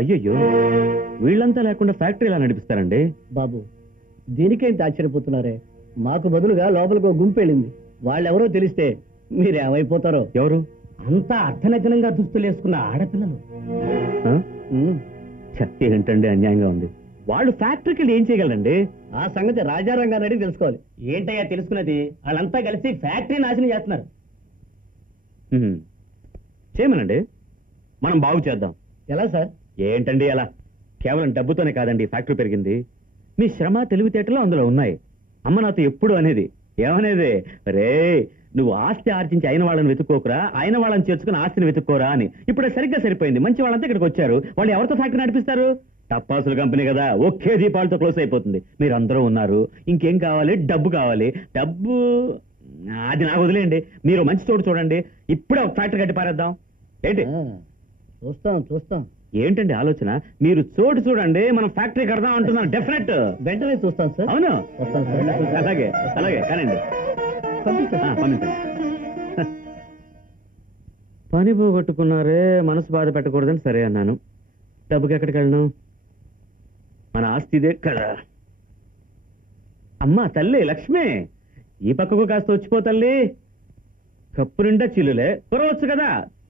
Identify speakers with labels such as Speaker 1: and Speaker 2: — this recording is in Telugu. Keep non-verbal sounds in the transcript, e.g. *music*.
Speaker 1: అయ్యయ్యో. వీళ్ళంతా లేకుండా ఫ్యాక్టరీ ఎలా నడిపిస్తారండి?
Speaker 2: బాబు దీనికేంటి ఆశ్చర్యపోతున్నారే మాకు బదులుగా లోపలికి ఒక గుంపు వెళ్ళింది. వాళ్ళెవరో తెలిస్తే మీరేమైపోతారో.
Speaker 1: ఎవరు?
Speaker 2: అంతా అర్థనగ్నంగా దుస్తులు వేసుకున్న ఆడపిల్లలు.
Speaker 1: ఆ?
Speaker 2: ఉమ్,
Speaker 1: ఛ, ఏంటండి అన్యాయంగా ఉంది? వాళ్ళు ఫ్యాక్టరీకి వెళ్ళి ఏం చేయగలరండి?
Speaker 2: ఆ సంగతి రాజారంగాన్ని అడిగి తెలుసుకోవాలి. ఏంటయ్యా తెలుసుకున్నది? వాళ్ళంతా కలిసి ఫ్యాక్టరీ నాశనం చేస్తున్నారు.
Speaker 1: చేయమనండి. మనం బాగు చేద్దాం.
Speaker 2: ఎలా సార్?
Speaker 1: ఏంటండి అలా? కేవలం డబ్బుతోనే కాదండి ఫ్యాక్టరీ పెరిగింది. మీ శ్రమ తెలివితేటలు అందులో ఉన్నాయి. అమ్మ నాతో ఎప్పుడు అనేది? ఏమనేది? రే నువ్వు ఆస్తి ఆర్జించి అయిన వాళ్ళని వెతుక్కోకురా అయిన వాళ్ళని చేర్చుకుని ఆస్తిని వెతుక్కోరా అని. ఇప్పుడు సరిగ్గా సరిపోయింది. మంచి వాళ్ళంతా ఇక్కడికి వచ్చారు. వాళ్ళు ఎవరితో ఫ్యాక్టరీ నడిపిస్తారు? టపాసుల కంపెనీ కదా. ఒకే దీపాలతో క్లోజ్ అయిపోతుంది. మీరు అందరూ ఉన్నారు. ఇంకేం కావాలి? డబ్బు కావాలి. డబ్బు అది నాకు వదిలేయండి. మీరు మంచి చోటు చూడండి. ఇప్పుడే ఒక ఫ్యాక్టరీ కట్టి పారేద్దాం. ఏంటి?
Speaker 2: చూస్తాం చూస్తాం.
Speaker 1: ఏంటండి ఆలోచన? మీరు చోటు చూడండి మనం ఫ్యాక్టరీ కడదాం అంటున్నాను డెఫినెట్
Speaker 2: వెంటనే చూస్తాం సార్.
Speaker 1: అవును.
Speaker 2: వస్తాం సార్.
Speaker 1: అలాగే అలాగే కానండి పంపించండి. *laughs* పని పోగొట్టుకున్నారే మనసు బాధ పెట్టకూడదని సరే అన్నాను. డబ్బుకి ఎక్కడికి వెళ్ళను? మన ఆస్తి ఇదే కదా. అమ్మా తల్లి లక్ష్మి ఈ పక్కకు కాస్త వచ్చిపో తల్లి. కప్పు నిండా చిల్లులే. కురవచ్చు కదా.